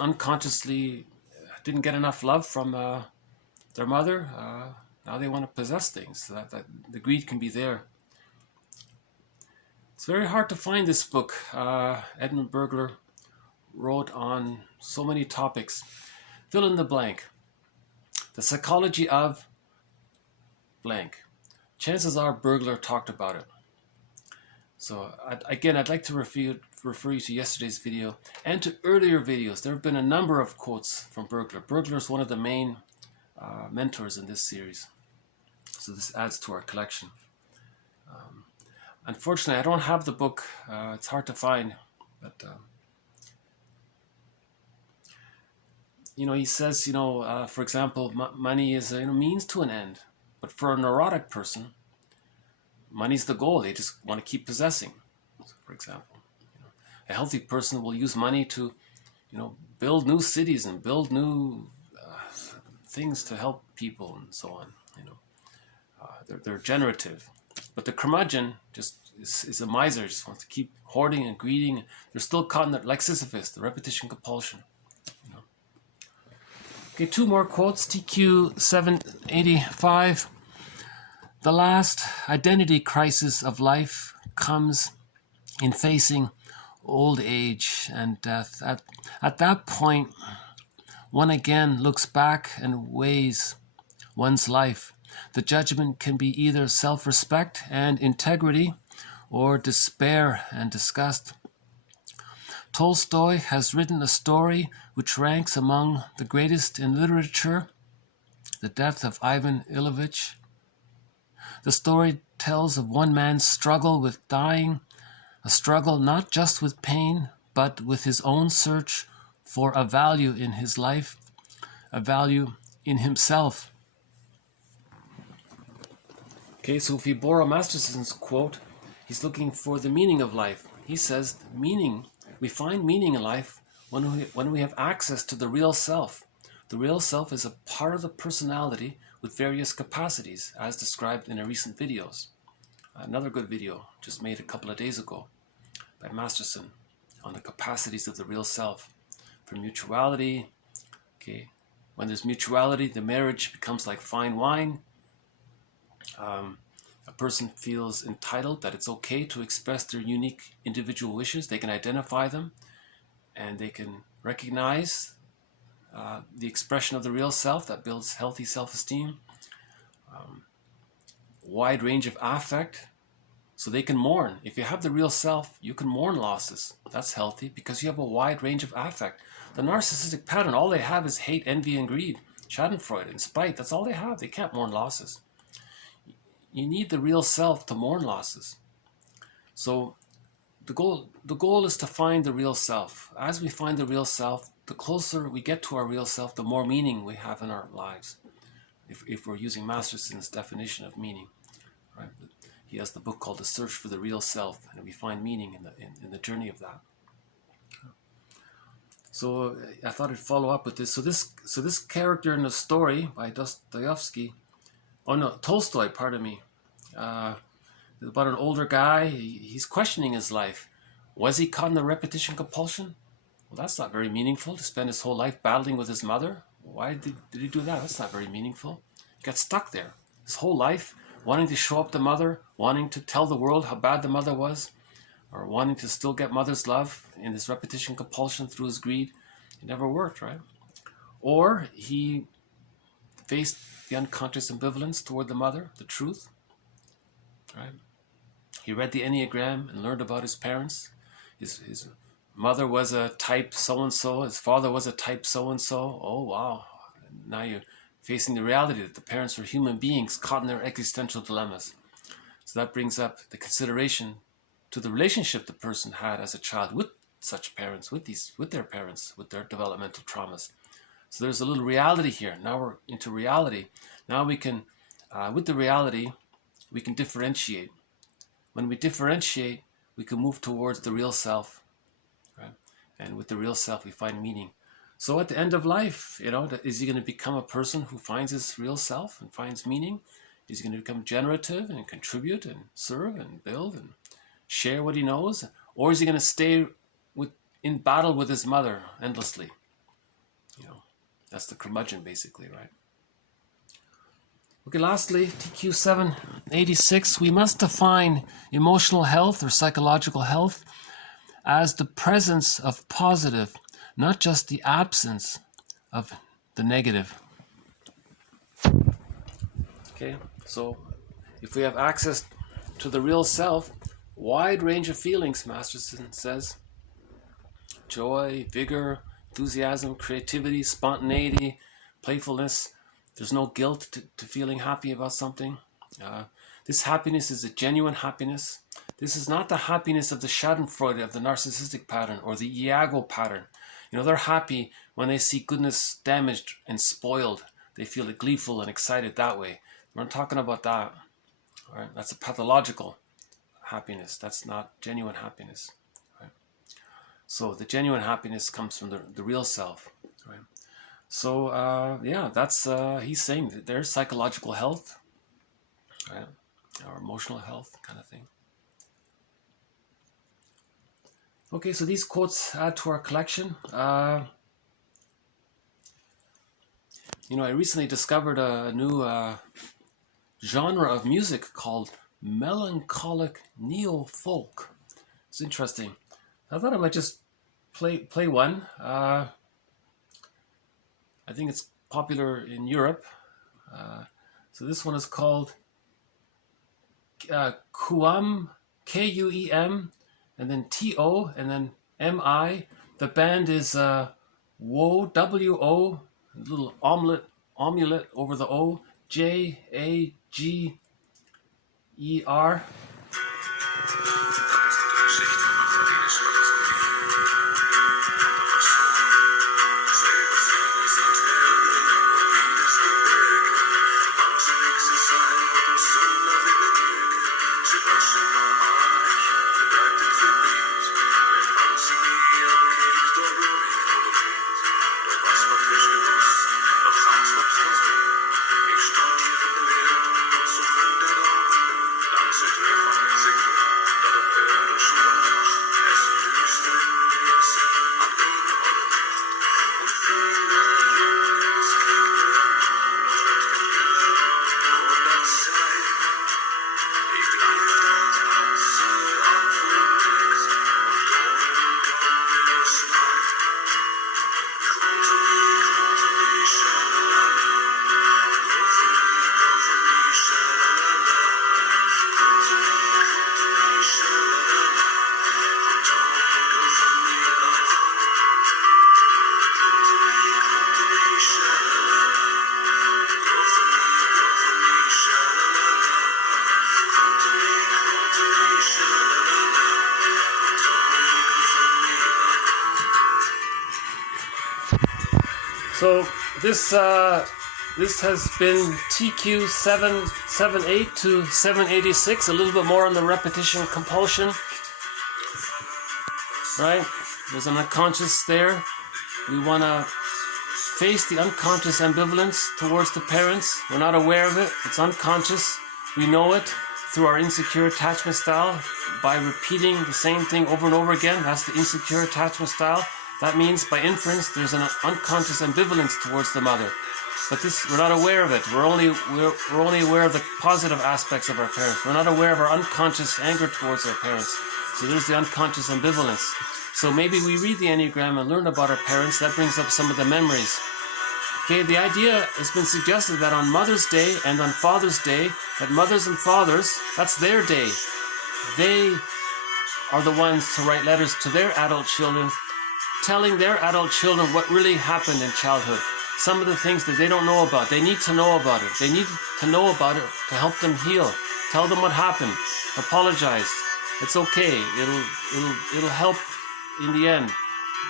unconsciously didn't get enough love from their mother, now they want to possess things. So that the greed can be there. It's very hard to find this book. Edmund Burglar wrote on so many topics. Fill in the blank. The psychology of blank. Chances are Burglar talked about it. So I'd like to refer you to yesterday's video and to earlier videos. There have been a number of quotes from Burglar. Burglar is one of the main mentors in this series. So this adds to our collection. Unfortunately, I don't have the book. It's hard to find. But, he says, for example, money is a means to an end. But for a neurotic person, money's the goal. They just want to keep possessing. So for example, a healthy person will use money to, build new cities and build new things to help people and so on. They're generative. But the curmudgeon just is a miser, just wants to keep hoarding and greeding. They're still caught in like Sisyphus, the repetition compulsion. Okay, 2 more quotes. TQ 785. The last identity crisis of life comes in facing old age and death. At that point, one again looks back and weighs one's life. The judgment can be either self-respect and integrity or despair and disgust. Tolstoy has written a story which ranks among the greatest in literature, The Death of Ivan Ilyich. The story tells of one man's struggle with dying, a struggle not just with pain, but with his own search for a value in his life, a value in himself. Okay, so if we borrow Masterson's quote, he's looking for the meaning of life. He says, we find meaning in life when we have access to the real self. The real self is a part of the personality with various capacities, as described in a recent videos. Another good video just made a couple of days ago by Masterson on the capacities of the real self. For mutuality, okay, when there's mutuality, the marriage becomes like fine wine. A person feels entitled that it's okay to express their unique individual wishes. They can identify them and they can recognize the expression of the real self that builds healthy self-esteem. Wide range of affect, so they can mourn. If you have the real self, you can mourn losses. That's healthy because you have a wide range of affect. The narcissistic pattern, all they have is hate, envy, and greed. Schadenfreude and spite, that's all they have. They can't mourn losses. You need the real self to mourn losses. So the goal is to find the real self. As we find the real self, the closer we get to our real self, the more meaning we have in our lives. If we're using Masterson's definition of meaning, right? He has the book called The Search for the Real Self, and we find meaning in the journey of that. So I thought I'd follow up with this. So this character in the story by Dostoevsky, Tolstoy, pardon me, about an older guy. He's questioning his life. Was he caught in the repetition compulsion? Well, that's not very meaningful, to spend his whole life battling with his mother. Why did he do that? That's not very meaningful. He got stuck there. His whole life, wanting to show up the mother, wanting to tell the world how bad the mother was, or wanting to still get mother's love in this repetition compulsion through his greed. It never worked, right? Or he faced the unconscious ambivalence toward the mother, the truth, right? He read the Enneagram and learned about his parents. His mother was a type so-and-so. His father was a type so-and-so. Oh, wow. Now you're facing the reality that the parents were human beings caught in their existential dilemmas. So that brings up the consideration to the relationship the person had as a child with such parents, with their parents, with their developmental traumas. So there's a little reality here. Now we're into reality. Now we can, with the reality, we can differentiate. When we differentiate, we can move towards the real self. Right? And with the real self, we find meaning. So at the end of life, is he going to become a person who finds his real self and finds meaning? Is he going to become generative and contribute and serve and build and share what he knows? Or is he going to stay in battle with his mother endlessly? That's the curmudgeon, basically, right? Okay, lastly, TQ 786, we must define emotional health or psychological health as the presence of positive, not just the absence of the negative. Okay, so if we have access to the real self, wide range of feelings, Masterson says. Joy, vigor, enthusiasm, creativity, spontaneity, playfulness. There's no guilt to feeling happy about something. This happiness is a genuine happiness. This is not the happiness of the Schadenfreude of the narcissistic pattern or the Iago pattern. They're happy when they see goodness damaged and spoiled. They feel gleeful and excited that way. We're not talking about that. Right? That's a pathological happiness. That's not genuine happiness. Right? So the genuine happiness comes from the real self. Right? So yeah, that's he's saying that there's psychological health, right? Or emotional health kind of thing. Okay, so these quotes add to our collection. You know, I recently discovered a new genre of music called melancholic neo-folk. It's interesting. I thought I might just play one. I think it's popular in Europe. So this one is called Kuem, Kuem, and then TO, and then MI. The band is WO, WO, little omelet over the O, JAGER. So this has been TQ 778 to 786, a little bit more on the repetition compulsion. Right? There's an unconscious there. We want to face the unconscious ambivalence towards the parents. We're not aware of it. It's unconscious. We know it through our insecure attachment style by repeating the same thing over and over again. That's the insecure attachment style. That means, by inference, there's an unconscious ambivalence towards the mother. But this, we're not aware of it. We're only aware of the positive aspects of our parents. We're not aware of our unconscious anger towards our parents. So there's the unconscious ambivalence. So maybe we read the Enneagram and learn about our parents. That brings up some of the memories. Okay, the idea has been suggested that on Mother's Day and on Father's Day, that mothers and fathers, that's their day. They are the ones to write letters to their adult children, telling their adult children what really happened in childhood. Some of the things that they don't know about. They need to know about it. They need to know about it to help them heal. Tell them what happened. Apologize. It's okay. It'll help in the end.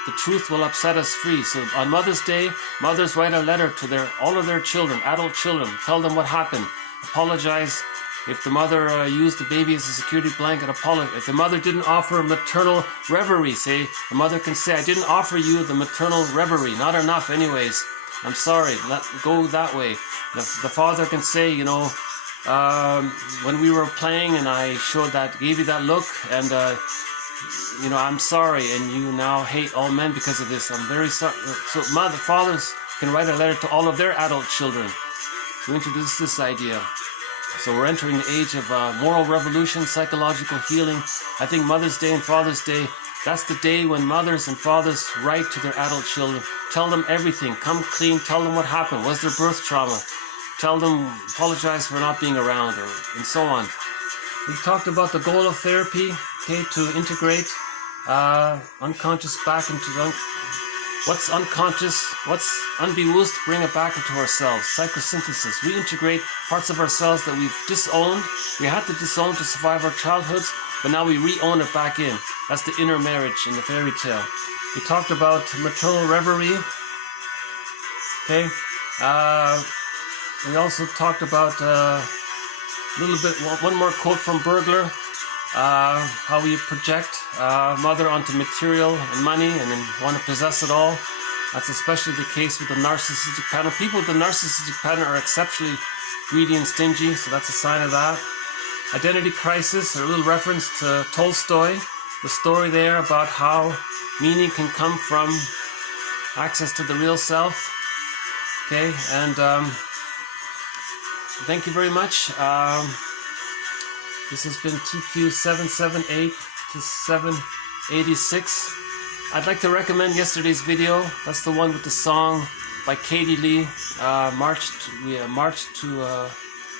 The truth will upset us free. So on Mother's Day, mothers write a letter to all of their children, adult children. Tell them what happened. Apologize. If the mother used the baby as a security blanket, apologize. If the mother didn't offer maternal reverie, say, the mother can say, I didn't offer you the maternal reverie. Not enough anyways. I'm sorry. Let go that way. The father can say, you know, when we were playing and I gave you that look, and you know, I'm sorry, and you now hate all men because of this. I'm very sorry. So fathers can write a letter to all of their adult children to introduce this idea. So we're entering the age of moral revolution, psychological healing. I think Mother's Day and Father's Day, that's the day when mothers and fathers write to their adult children. Tell them everything. Come clean. Tell them what happened. Was there birth trauma? Tell them, apologize for not being around, and so on. We talked about the goal of therapy, okay, to integrate unconscious back into what's unconscious, what's unbewusst, bring it back into ourselves. Psychosynthesis. Reintegrate parts of ourselves that we've disowned. We had to disown to survive our childhoods, but now we re-own it back in. That's the inner marriage in the fairy tale. We talked about maternal reverie. Okay. We also talked about little bit, one more quote from Burglar. How we project mother onto material and money and then want to possess it all. That's especially the case with the narcissistic pattern. People with the narcissistic pattern are exceptionally greedy and stingy, so that's a sign of that. Identity crisis, a little reference to Tolstoy, the story there about how meaning can come from access to the real self. Okay, and thank you very much. This has been TQ 778 to 786. I'd like to recommend yesterday's video. That's the one with the song by Katie Lee. We marched to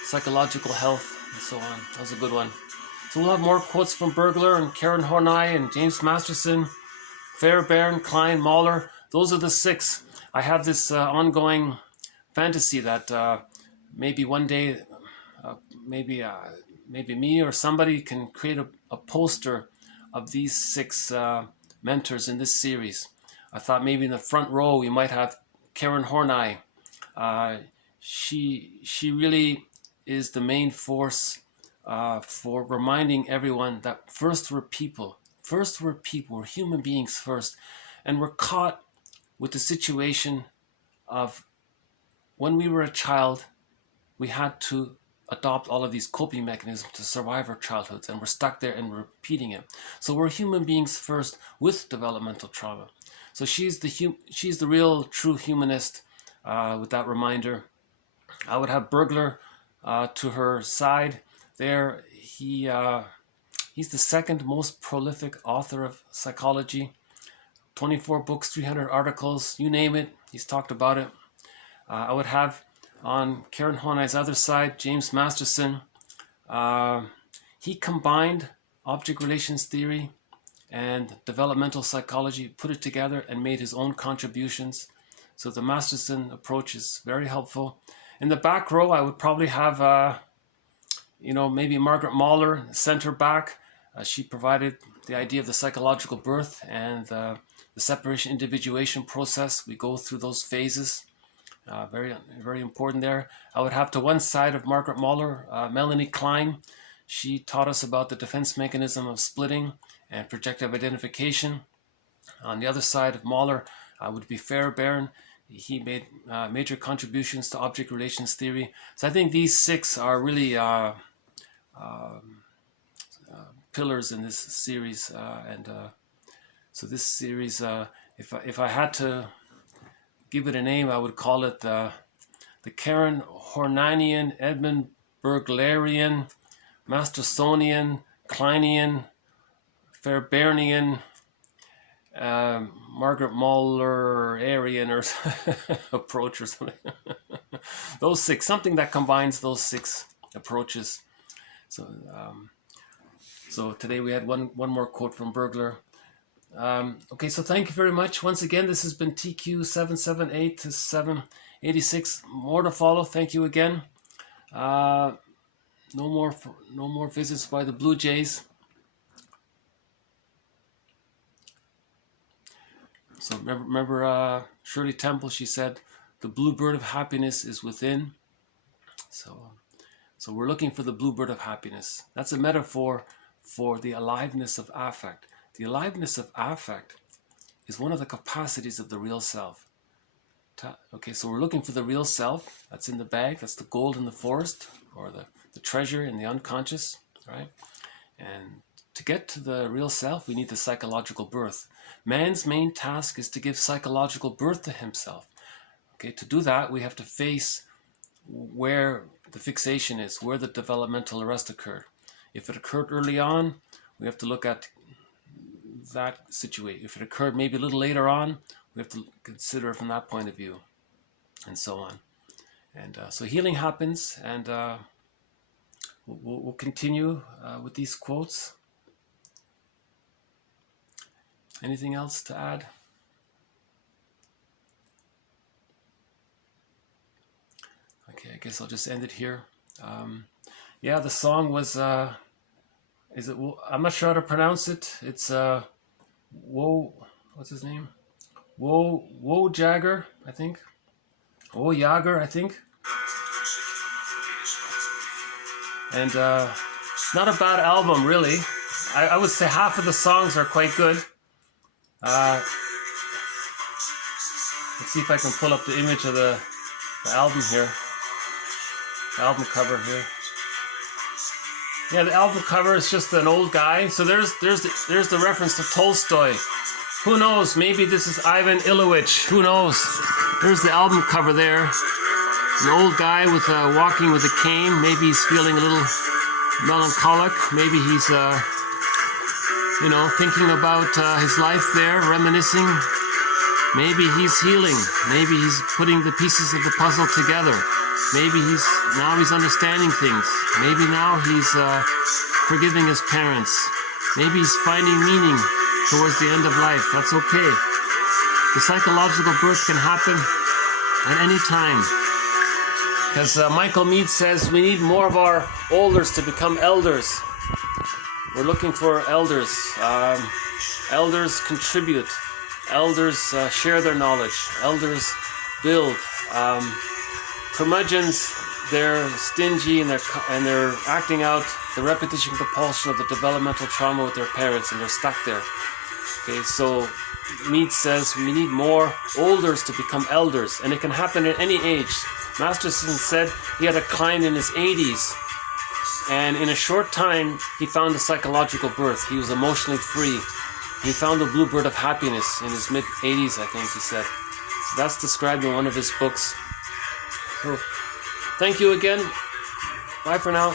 psychological health and so on. That was a good one. So we'll have more quotes from Burglar and Karen Horney and James Masterson, Fairbairn, Klein, Mahler. Those are the 6. I have this ongoing fantasy that maybe one day, maybe me or somebody can create a poster of these 6 mentors in this series. I thought maybe in the front row we might have Karen Horney. She really is the main force for reminding everyone that first we're people. First we're people. We're human beings first. And we're caught with the situation of when we were a child, we had to adopt all of these coping mechanisms to survive our childhoods, and we're stuck there and we're repeating it. So we're human beings first with developmental trauma. So she's the real true humanist with that reminder. I would have Burglar to her side there. He's the 2nd most prolific author of psychology. 24 books, 300 articles, you name it, he's talked about it. I would have on Karen Horney's other side, James Masterson. He combined object relations theory and developmental psychology, put it together and made his own contributions. So the Masterson approach is very helpful. In the back row, I would probably have, maybe Margaret Mahler, center back. She provided the idea of the psychological birth and the separation individuation process. We go through those phases. Very, very important there. I would have to one side of Margaret Mahler, Melanie Klein. She taught us about the defense mechanism of splitting and projective identification. On the other side of Mahler would be Fairbairn. He made major contributions to object relations theory. So I think these 6 are really pillars in this series. So this series, if I had to give it a name, I would call it the Karen Horneyian, Edmund Burglarian, Mastersonian, Kleinian, Fairbairnian, Margaret Mahler-Arian or approach or something. Those 6, something that combines those 6 approaches. So today we had one more quote from Burglar. Okay, so thank you very much. Once again, this has been TQ 778 to 786. More to follow. Thank you again. No more visits by the Blue Jays. So remember Shirley Temple, she said, the bluebird of happiness is within. So we're looking for the bluebird of happiness. That's a metaphor for the aliveness of affect. The aliveness of affect is one of the capacities of the real self. Okay, so we're looking for the real self. That's in the bag. That's the gold in the forest, or the treasure in the unconscious, right? And to get to the real self, we need the psychological birth. Man's main task is to give psychological birth to himself. Okay, to do that, we have to face where the fixation is, where the developmental arrest occurred. If it occurred early on, we have to look at that situation. If it occurred maybe a little later on, we have to consider it from that point of view, and so on. And so healing happens, and we'll continue with these quotes. Anything else to add? Okay, I guess I'll just end it here. Yeah, the song was, I'm not sure how to pronounce it. It's what's his name? Wo Jagger, I think. Wo Jager, I think. And not a bad album, really. I would say half of the songs are quite good. Let's see if I can pull up the image of the album here. The album cover here. Yeah, the album cover is just an old guy. So there's the reference to Tolstoy. Who knows? Maybe this is Ivan Ilyich. Who knows? There's the album cover there. An old guy with walking with a cane. Maybe he's feeling a little melancholic. Maybe he's thinking about his life there, reminiscing. Maybe he's healing. Maybe he's putting the pieces of the puzzle together. Maybe he's understanding things. Maybe now he's forgiving his parents. Maybe he's finding meaning towards the end of life. That's okay. The psychological birth can happen at any time. Because Michael Meade says we need more of our olders to become elders. We're looking for elders. Elders contribute. Elders share their knowledge. Elders build. Curmudgeons, they're stingy and they're acting out the repetition compulsion of the developmental trauma with their parents, and they're stuck there. Okay, so Meade says we need more olders to become elders, and it can happen at any age. Masterson said he had a client in his 80s, and in a short time he found a psychological birth. He was emotionally free. He found the bluebird of happiness in his mid-80s, I think he said. So that's described in one of his books. So, thank you again. Bye for now.